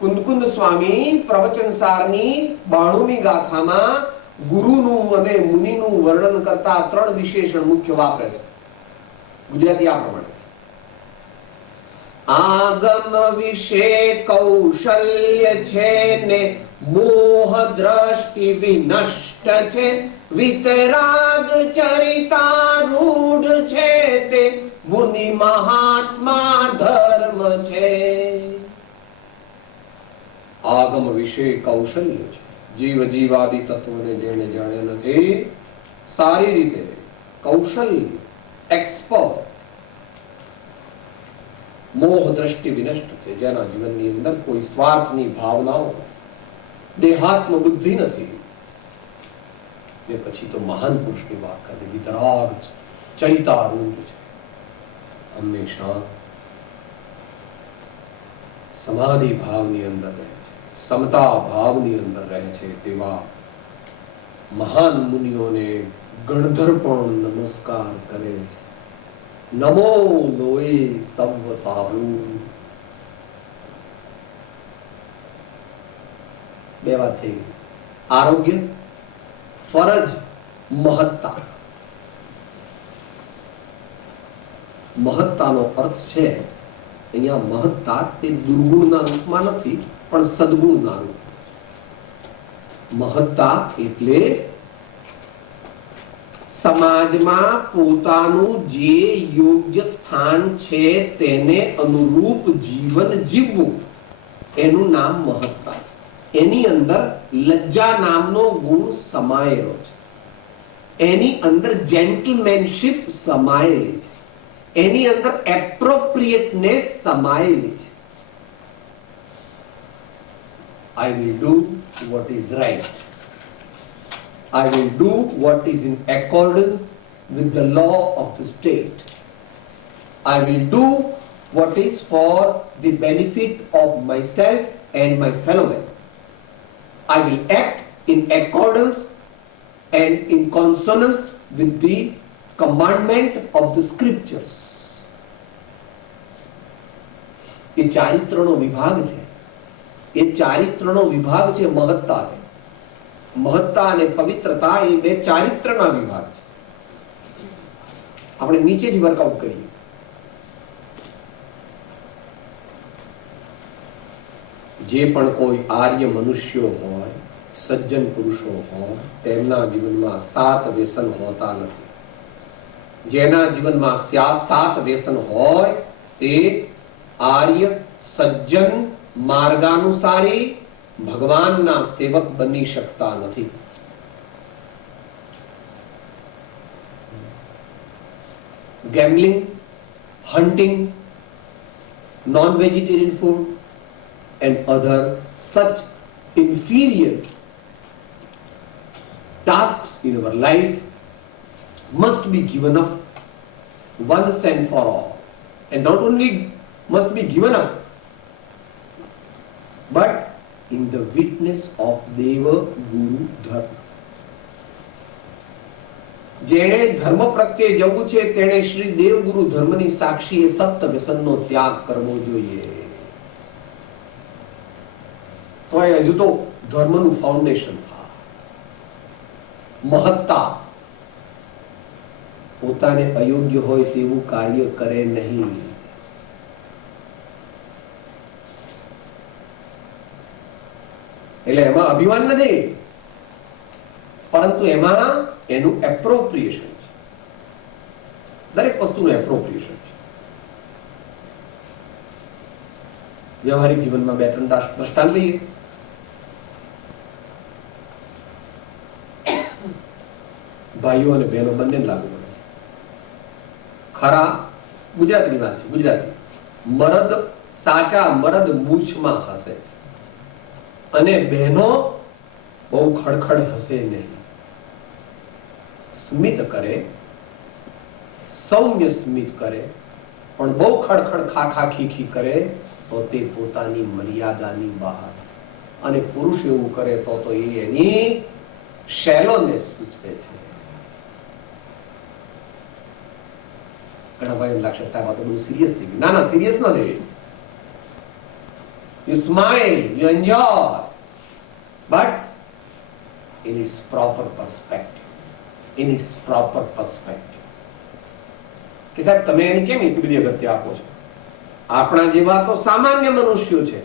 કુંદકુંદ સ્વામી પ્રવચનસારની 92મી ગાથામાં ગુરુનું અને મુનિનું વર્ણન કરતા 3 વિશેષણ મુખ્ય વાપરે છે. ગુજરાતી આ પ્રમાણે: આગમ વિશે કૌશલ્ય છે ને મોહ દ્રષ્ટિ વિનષ્ટ છે, વિતરાગ ચરિતારૂઢ છે તે મુનિ મહાત્મા ધર્મ છે. આગમ વિશે કૌશલ્ય છે, જીવ જીવાદિ તત્વોને જેને જાણે નથી, સારી રીતે કૌશલ્ય એક્સપર્ટ. મોહ દ્રષ્ટિ વિનષ્ટ છે, જેના જીવનની અંદર કોઈ સ્વાર્થની ભાવનાઓ, દેહાત્મ બુદ્ધિ નથી. ને પછી તો મહાન પુરુષની વાત કરે, વિતરાગ ચરિતારૂઢ છે, હંમેશા સમાધિ ભાવની અંદર રહે છે, સમતા ભાવની અંદર રહે છે. તેવા મહાન મુનિઓને ગણધર્પણ નમસ્કાર કરે છે. નમો લોય સર્વ સારું. બે વાત થઈ. આરોગ્ય, ફરજ, મહત્તા. મહત્તાનો અર્થ છે અહીંયા મહત્તા તે દુર્ગુણના રૂપમાં નથી, પણ સદગુણના રૂપ. મહત્તા એટલે સમાજમાં પોતાનું જે યોગ્ય સ્થાન છે તેને અનુરૂપ જીવન જીવવું, એનું નામ મહત્તા છે. એની અંદર લજ્જા નામનો ગુણ સમાયેલો છે. એની અંદર જેન્ટલમેનશિપ સમાયેલી છે, એની અંદર એપ્રોપ્રિએટનેસ સમાયેલી છે. I will do what is right. I will do what is in accordance with the law of the state. I will do what is for the benefit of myself and my fellow men. I will act in accordance and in consonance with the commandment of the scriptures. એ ચારિત્રનો વિભાગ છે. એ ચારિત્રનો વિભાગ છે મહત્તા. મહત્તા અને પવિત્રતા એ બે ચારિત્રના વિભાગ છે. આપણે નીચેથી વર્કઆઉટ કરીએ. જે પણ કોઈ આર્ય મનુષ્યો હોય, સજ્જન પુરુષો હોય, તેમના જીવનમાં 7 વ્યસન હોતા નથી. જેના જીવનમાં 7 વ્યસન હોય તે આર્ય સજ્જન માર્ગાનુસારી ભગવાનના સેવક બની શકતા નથી. Gambling, hunting, non-vegetarian food and other such inferior tasks in our life must be given up once and for all. And not only must be given up, but in the witness of Deva Guru Dharma. જેણે ધર્મ પ્રત્યે જવું છે તેણે શ્રી દેવગુરુ ધર્મની સાક્ષીએ સપ્ત વ્યસનનો ત્યાગ કરવો જોઈએ. તો એ હજુ તો ધર્મનું ફાઉન્ડેશન થાય. મહત્તા પોતાને અયોગ્ય હોય તેવું કાર્ય કરે નહીં. એટલે એમાં અભિમાન નથી, પરંતુ એમાં એનું એપ્રોપ્રિએશન છે. દરેક વસ્તુનું એપ્રોપ્રિએશન છે. વ્યવહારિક જીવનમાં 2-3 દ્રષ્ટાંત લઈએ. ભાઈઓ અને બહેનો બંને લાગુ પડે છે. ખરા ગુજરાતીની વાત છે. ગુજરાતી મરદ, સાચા મરદ મૂછમાં હસે છે અને બહેનો બહુ ખડખડ હસે નહીં. સ્મિત કરે, સૌમ્ય સ્મિત કરે, પણ બહુ ખડખડ ખાખા ખીખી કરે તો તે પોતાની મર્યાદાની બહાર. અને પુરુષ એવું કરે તો એ એની શેલોને સૂચવે છે. ઘણા ભાઈ લાગશે સાહેબ આ તો બહુ સિરિયસ થઈ ગયું. ના ના, સિરિયસ નથી. You smile, you enjoy, but in its proper perspective. In its proper perspective. કે સાહેબ તમે એની કેમ એટલી બધી અગત્ય આપો છો? આપણા જેવા તો સામાન્ય મનુષ્યો છે.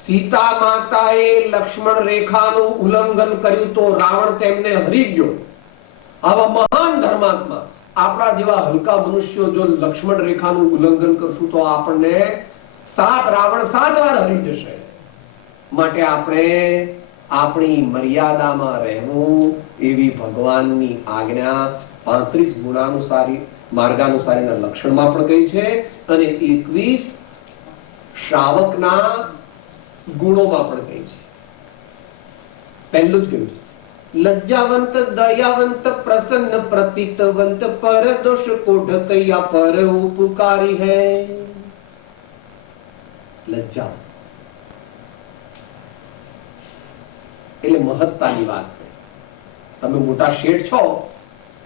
સીતા માતાએ લક્ષ્મણ રેખાનું ઉલ્લંઘન કર્યું તો રાવણ તેમને હરી ગયો. આવા મહાન ધર્માત્મા આપણા જેવા હલકા મનુષ્યો જો લક્ષ્મણ રેખાનું ઉલ્લંઘન કરશું તો આપણને રાવણ 7 વાર હરી જશે. માટે આપણે આપણી મર્યાદામાં રહેવું એવી ભગવાનની આજ્ઞા 35 ગુણાનુસારી માર્ગાનુસારીના લક્ષણમાં પણ કહી છે અને 21 શ્રાવકના ગુણોમાં પણ કહી છે. પહેલું જ કહ્યું છે લજ્જાવંત, દયાવંત, પ્રસન્ન, પ્રતીતવંત, પર દોષ કો ઢકૈયા પર ઉપકારી હૈ. લજ્જા એટલે મહત્તાની વાત. તમે મોટા શેઠ છો,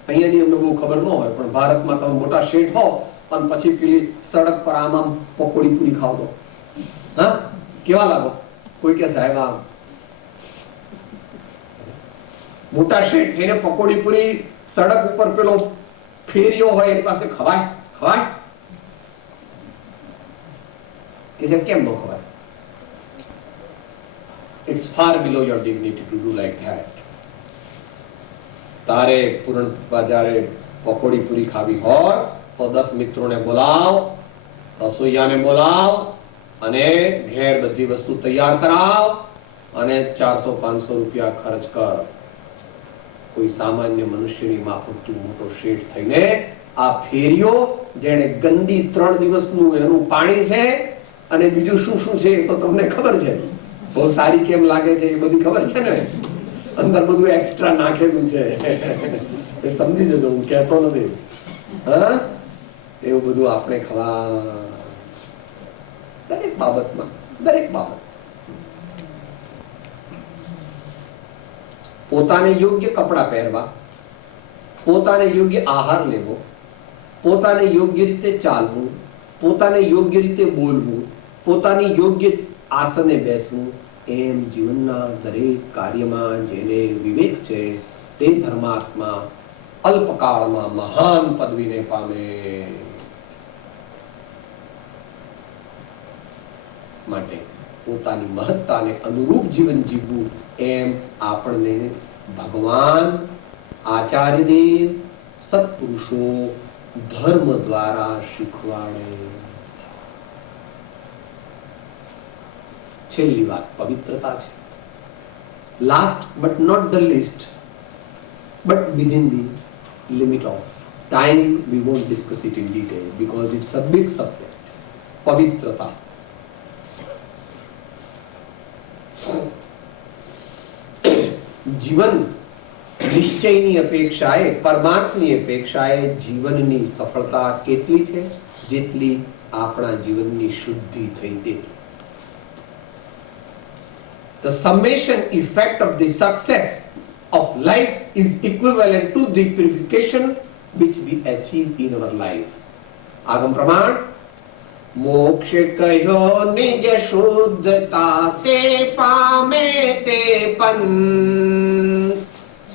અહીંયાની અમને બહુ ખબર ન હોય, પણ ભારતમાં તમે મોટા શેઠ હો અને પછી પેલી સડક પર આમ પકોડી પૂરી ખાવ તો હા કેવા લાગો? કોઈ કે સાહેબ આમ મોટા શેઠ થઈને પકોડી પૂરી સડક ઉપર પેલો ફેરિયો હોય એની પાસે ખવાય? ખવાય? કે સાહેબ કેમ ન ખવાય? It's far below your dignity to do like that. તારે પૂરણ જયારે પકોડી પૂરી ખાવી હોય તો 10 મિત્રોને બોલાવ, રસોઈયાને બોલાવ અને ઘેર બધી વસ્તુ તૈયાર કરાવ અને 400-500 રૂપિયા ખર્ચ કર. કોઈ સામાન્ય મનુષ્યની માફક તું મોટો શેઠ થઈને આ ફેરીઓ જેને ગંદી 3 દિવસનું એનું પાણી છે અને બીજું શું શું છે એ તો તમને ખબર છે, બહુ સારી કેમ લાગે છે એ બધી ખબર છે ને, અંદર બધું એક્સ્ટ્રા નાખેલું છે એ સમજી જજો, હું કહેતો નથી. હા, એવું બધું આપણે ખવા દરેક બાબતમાં, દરેક બાબત પોતાને યોગ્ય કપડા પહેરવા, પોતાને યોગ્ય આહાર લેવો, પોતાને યોગ્ય રીતે ચાલવું, પોતાને યોગ્ય રીતે બોલવું, પોતાની યોગ્ય આસને બેસવું, એમ જીવનના દરેક કાર્યમાં જેને વિવેક છે તે ધર્માત્મા અલ્પકાળમાં મહાન પદવીને પામે. માટે પોતાની મહત્તાને અનુરૂપ જીવન જીવવું એમ આપણને ભગવાન, આચાર્યદેવ, સત્પુરુષો ધર્મ દ્વારા શીખવાડે. છેલ્લી વાત પવિત્રતા છે. Last but not the least, but within the limit of time we won't discuss it in detail because it's a big subject. પવિત્રતા. જીવન નિશ્ચયની અપેક્ષાએ, પરમાત્માની અપેક્ષાએ જીવનની સફળતા કેટલી છે? જેટલી આપણા જીવનની શુદ્ધિ થઈ તેટલી. The summation effect of the success of life is equivalent to the purification which we achieve in our life. આગમ પ્રમાણ મોક્ષ કયો નિજ શુદ્ધતા તે પામે તે પન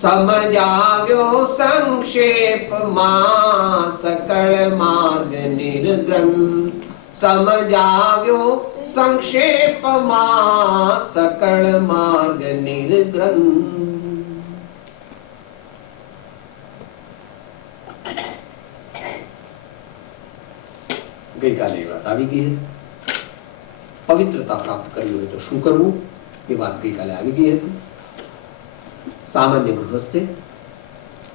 સમજાવ્યો સંક્ષેપમાં સકળ માર્ગ નિર્ગ્રંથ. સમજાવ્યો સંક્ષેપમાં સકળ માર્ગ નિર્ગ્રંથ. ગઈકાલે એ વાત આવી ગઈ. પવિત્રતા પ્રાપ્ત કરવી હોય તો શું કરવું એ વાત ગઈકાલે આવી ગઈ હતી. સામાન્ય ગૃહસ્થે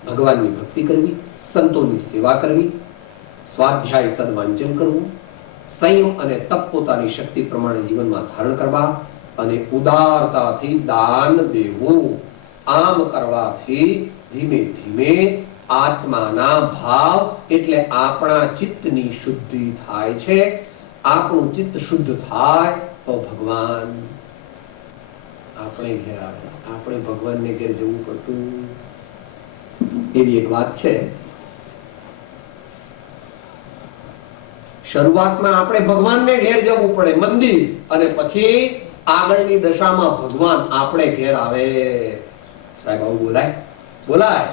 ભગવાનની ભક્તિ કરવી, સંતોની સેવા કરવી, સ્વાધ્યાય સદવાંચન કરવું, સંયમ અને તપ પોતાની શક્તિ પ્રમાણે જીવનમાં ધારણ કરવા અને ઉદારતાથી દાન દેવું. આમ કરવાથી ધીમે ધીમે આત્માના ભાવ એટલે આપણા ચિત્તની શુદ્ધિ થાય છે. આપણું ચિત્ત શુદ્ધ થાય તો ભગવાન આપણે ઘેર આવે. આપણે ભગવાનને ઘેર જવું પડતું. એવી એક વાત છે. શરૂઆતમાં આપણે ભગવાનને ઘેર જવું પડે, મંદિર, અને પછી આગળની દશામાં ભગવાન આપણે ઘેર આવે. સાહેબ આવું બોલાય? બોલાય.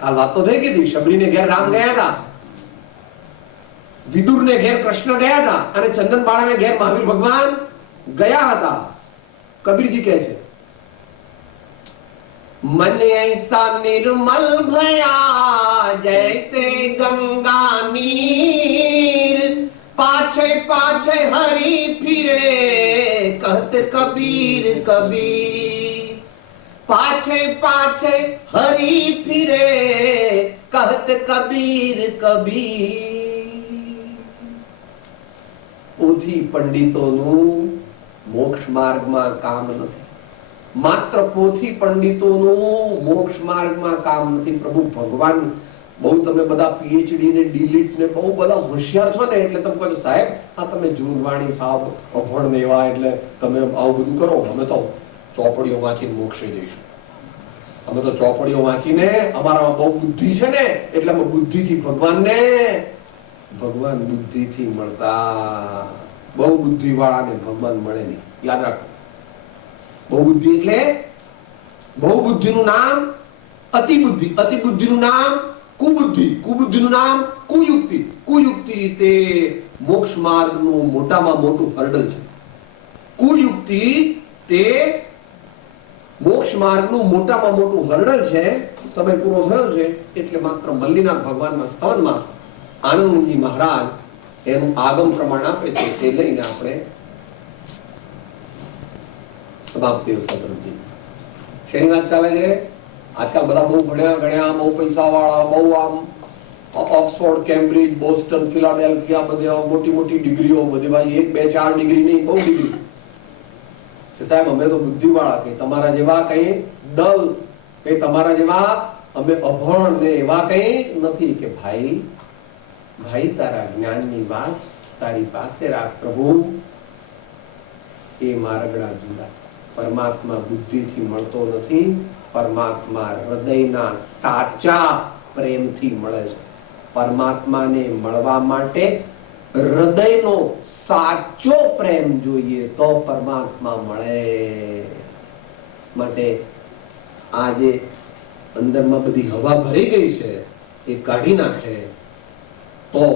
કાલ વાત તો થઈ ગઈ હતી. શબરીને ઘેર રામ ગયા હતા, વિદુરને ઘેર કૃષ્ણ ગયા હતા, અને ચંદનબાળાને ઘેર મહાવીર ભગવાન ગયા હતા. કબીરજી કહે છે, मन ऐसा निर्मल भया जैसे गंगा नीर, पाछे पाछे हरि फिरे कहत कबीर कबीर. पाछे पाछे हरि फिरे कहत कबीर कबीर. પોથી પંડિતોનું મોક્ષ માર્ગમાં કામ નથી. માત્ર પોથી પંડિતોનું મોક્ષ માર્ગમાં કામ નથી. પ્રભુ ભગવાન બહુ તમે બધા પીએચડી ને ડીલીટ ને બહુ બધા હોશિયાર છો ને, એટલે તમે કહો સાહેબ આ તમે જૂનવાણી સાહેબ અભણ ને એવા, એટલે તમે આવું બધું કરો. અમે તો ચોપડીઓ વાંચીને મોક્ષે જઈશું. અમે તો ચોપડીઓ વાંચીને, અમારામાં બહુ બુદ્ધિ છે ને એટલે અમે બુદ્ધિથી ભગવાનને, ભગવાન બુદ્ધિથી મળતા. બહુ બુદ્ધિ વાળાને ભગવાન મળે નહીં, યાદ રાખો. બહુ બુદ્ધિ એટલે બહુ બુદ્ધિનું નામ અતિ બુદ્ધિ, અતિ બુદ્ધિનું નામ કુબુદ્ધિ, કુબુદ્ધિનું નામ કુયુક્તિ. કુયુક્તિ તે મોક્ષ માર્ગનું મોટામાં મોટું હર્ડલ છે. કુયુક્તિ તે મોક્ષ માર્ગનું મોટામાં મોટું હર્ડલ છે. સમય પૂરો થયો છે એટલે માત્ર મલ્લીનાથ ભગવાનના સ્થાનમાં આનંદજી મહારાજ એનું આગમ પ્રમાણ આપે છે, તે લઈને આપણે સમાપ્તિ સદરૂપજી શેની વાત ચાલે છે? આજકાલ બધા બહુ ભણ્યા ગણ્યા, બહુ પૈસા વાળા, બહુ આમ ઓક્સફોર્ડ, કેમ્બ્રિજ, બોસ્ટન, ફિલાડેલ્ફિયા, બધે મોટી મોટી ડિગ્રીઓ, બધી ભાઈ 1 2 4 ડિગ્રી નહીં, બહુ ડિગ્રી છે. સાહેબ અમે તો બુદ્ધિ વાળા, કે તમારા જેવા કઈ દલ, કે તમારા જેવા અમે અભણ ને એવા કઈ નથી. કે ભાઈ તારા જ્ઞાનની વાત તારી પાસે રાખ પ્રભુ. એ મારગડા જુદા. પરમાત્મા બુદ્ધિથી મળતો નથી, પરમાત્મા હૃદયના સાચા પ્રેમથી મળે છે. પરમાત્માને મળવા માટે હૃદયનો સાચો પ્રેમ જોઈએ તો પરમાત્મા મળે. માટે આજે અંદરમાં બધી હવા ભરી ગઈ છે એ કાઢી નાખે તો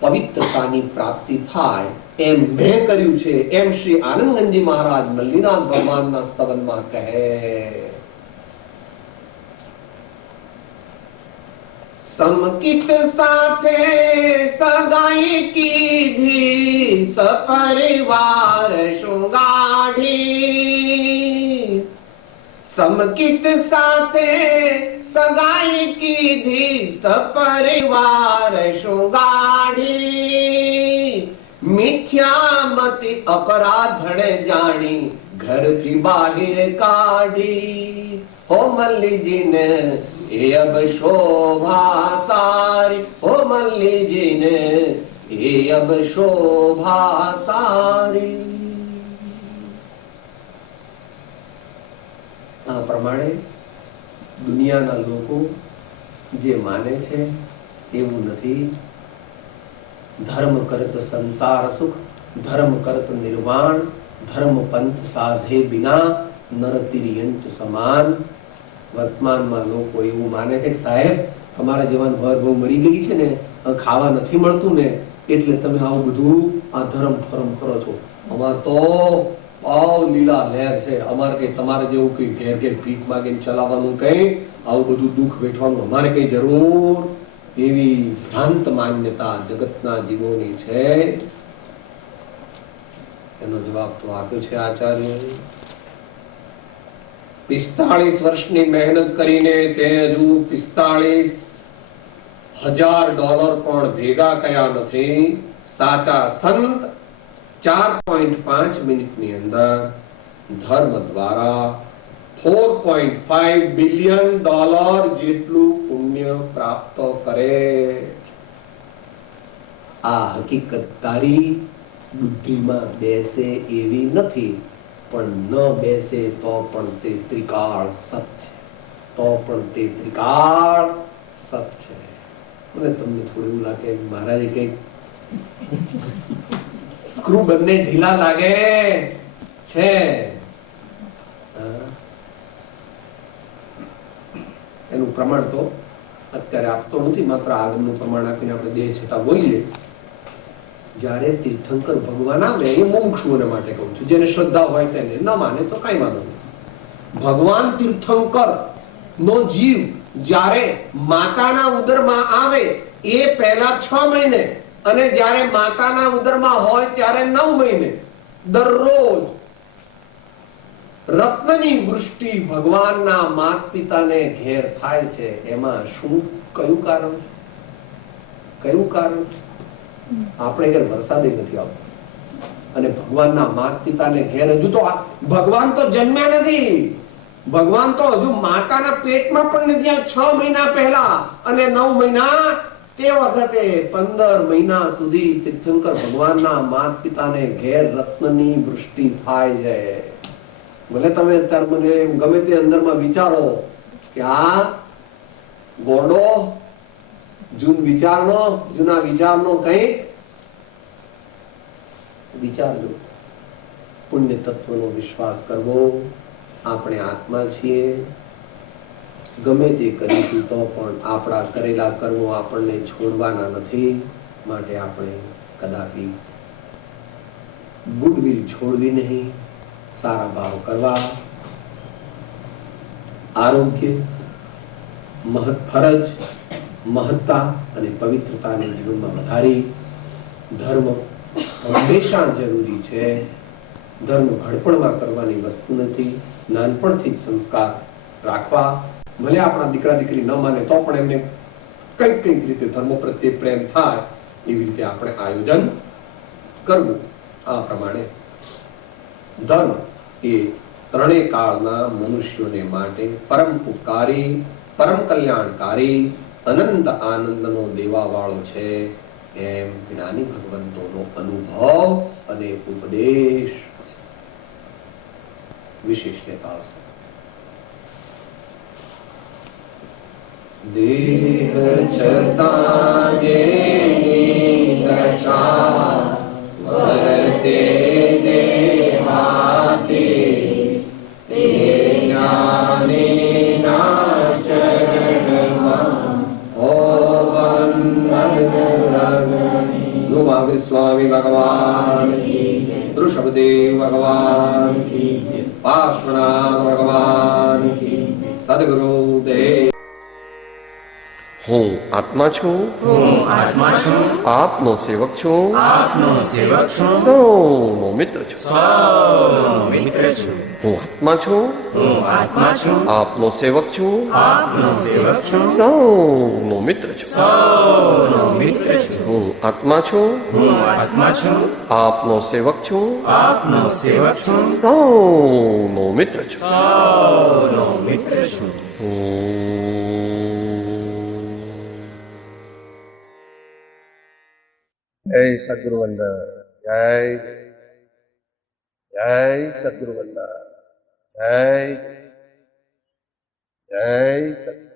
પવિત્રતાની પ્રાપ્તિ થાય. એમ મેં કર્યું છે એમ શ્રી આનંદગંજી મહારાજ મલ્લીનાથ ભગવાનના સ્તવનમાં કહે. સમકિત સાથે સગાઈ કીધી, સપરિવાર શૃંગાઢી. સમકિત સાથે સગાઈ કીધી, સપરિવાર શૃંગાઢી. મિથ્યામતી અપરાધણે જાણી, ઘરથી બહાર કાઢી. હો મલ્લીજીને એ અબ શોભા સારી, હો મલ્લીજીને એ અબ શોભા સારી. આ પ્રમાણે દુનિયાના લોકો જે માને છે એવું નથી. ધર્મ કરત સંસાર સુખ, ધર્મ કરત નિર્વાણ, ધર્મ પંથ સાધે બિના નર તિર્યંચ સમાન. વર્તમાનમાં લોકો એવું માને છે કે સાહેબ તમારા જવાન વર બહુ મરી ગઈ છે ને, ખાવા નથી મળતું ને, એટલે તમે આવું બધું આ ધર્મ ફરમ કરો છો. અમાર તો આવ લીલા લહેર છે. અમારે કઈ તમારે જેવું કઈ ઘેર ઘેર ભીખ માગીને ચલાવવાનું કઈ આવું બધું દુઃખ વેઠવાનું અમારે કઈ જરૂર. એવી ભ્રાંત માન્યતા જગતના જીવોની છે. એનો જવાબ તો આપ્યો છે આચાર્ય. 45 વર્ષની મહેનત કરીને તે હજુ $45,000 પણ ભેગા કર્યા નથી. સાચા સંત 4.5 મિનિટની અંદર ધર્મ દ્વારા $4.5 બિલિયન જેટલું પુણ્ય પ્રાપ્ત કરે. આ હકીકત તારી બુદ્ધિમાં બેસે એવી નથી, પણ ન બેસે તો પણ તે ત્રિકાળ સત છે. તો પણ તે ત્રિકાળ સત છે. મને તમને થોડું એવું લાગે મહારાજે કઈક સ્ક્રૂ બંને ઢીલા લાગે છે. એનું પ્રમાણ તો અત્યારે આપતો નથી, માત્ર આગળનું પ્રમાણ આપીને આપણે દેહ છતાં બોલીએ. જયારે તીર્થંકર ભગવાન આવે, એ મુમુક્ષુઓને માટે કહું છું, જેને શ્રદ્ધા હોય તેને, ન માને તો કઈ વાંધો નહીં. ભગવાન તીર્થંકર નો જીવ જયારે માતાના ઉદરમાં આવે એ પહેલા 6 મહિને, અને જયારે માતાના ઉદરમાં હોય ત્યારે 9 મહિને દરરોજ રત્નની વૃષ્ટિ ભગવાનના માત પિતાને ઘેર થાય છે. એમાં શું કયું કારણ છે? કયું કારણ છે? આપણે ઘેર વરસાદ નથી આવતો અને ભગવાનના માત પિતાને ઘેર હજુ તો ભગવાન તો જન્મ્યા નથી. ભગવાન તો હજુ માતાના પેટમાં પણ નથી. 6 મહિના પહેલા અને 9 મહિના તે વખતે 15 મહિના સુધી તીર્થંકર ભગવાનના માત પિતાને ઘેર રત્નની વૃષ્ટિ થાય છે. ભલે તમે અત્યારે મને ગમે તે અંદરમાં વિચારો કે આ ગોડો જૂના વિચારનો કઈ વિચારજો. પુણ્ય તત્વનો વિશ્વાસ કરવો. આપણે આત્મા છીએ. ગમે તે કરીશું તો પણ આપણા કરેલા કર્મો આપણને છોડવાના નથી. માટે આપણે કદાપી ગુડવિલ છોડવી નહીં. સારા ભાવ કરવા. આરોગ્ય, ફરજ, મહત્તા અને પવિત્રતાને જીવનમાં વધારી. ધર્મ હંમેશા જરૂરી છે, ધર્મ ઘડપણમાં કરવાની વસ્તુ નથી. નાનપણથી જ સંસ્કાર રાખવા. ભલે આપણા દીકરા દીકરી ન માને તો પણ એમને કઈક કઈક રીતે ધર્મ પ્રત્યે પ્રેમ થાય એવી રીતે આપણે આયોજન કરવું. આ પ્રમાણે ધર્મ એ ત્રણેય કાળના મનુષ્યોને માટે પરમ ઉપકારી, પરમ કલ્યાણકારી, અનંત આનંદનો દેવા વાળો છે એમ જ્ઞાની ભગવંતોનો અનુભવ અને ઉપદેશ વિશેષતા છે. દેહ છતાં જેની દશા વર્તે દેહાતી, તે જ્ઞાનીના ચરણમાં હોવન અગ્રણી. મહાવીર સ્વામી ભગવાન, ઋષભદેવ ભગવાન, પાર્શ્વનાથ ભગવાન, સદગુરુ દેવ. હું આત્મા છું, હું આત્મા છું, આપનો સેવક છું, આપનો સેવક છું, સૌનો મિત્ર છું. સૌનો મિત્ર છું. હું આત્મા છું, હું આત્મા છું, આપનો સેવક છું, આપનો સેવક છું, સૌનો મિત્ર છું. સૌનો મિત્ર છું. હું આત્મા છું, હું આત્મા છું, આપનો સેવક છું, આપનો સેવક છું, સૌનો મિત્ર છું. સૌનો મિત્ર છું. જય સદગુરુ વંદન. જય જય સદગુરુ વંદન. જય જય સદગુરુ.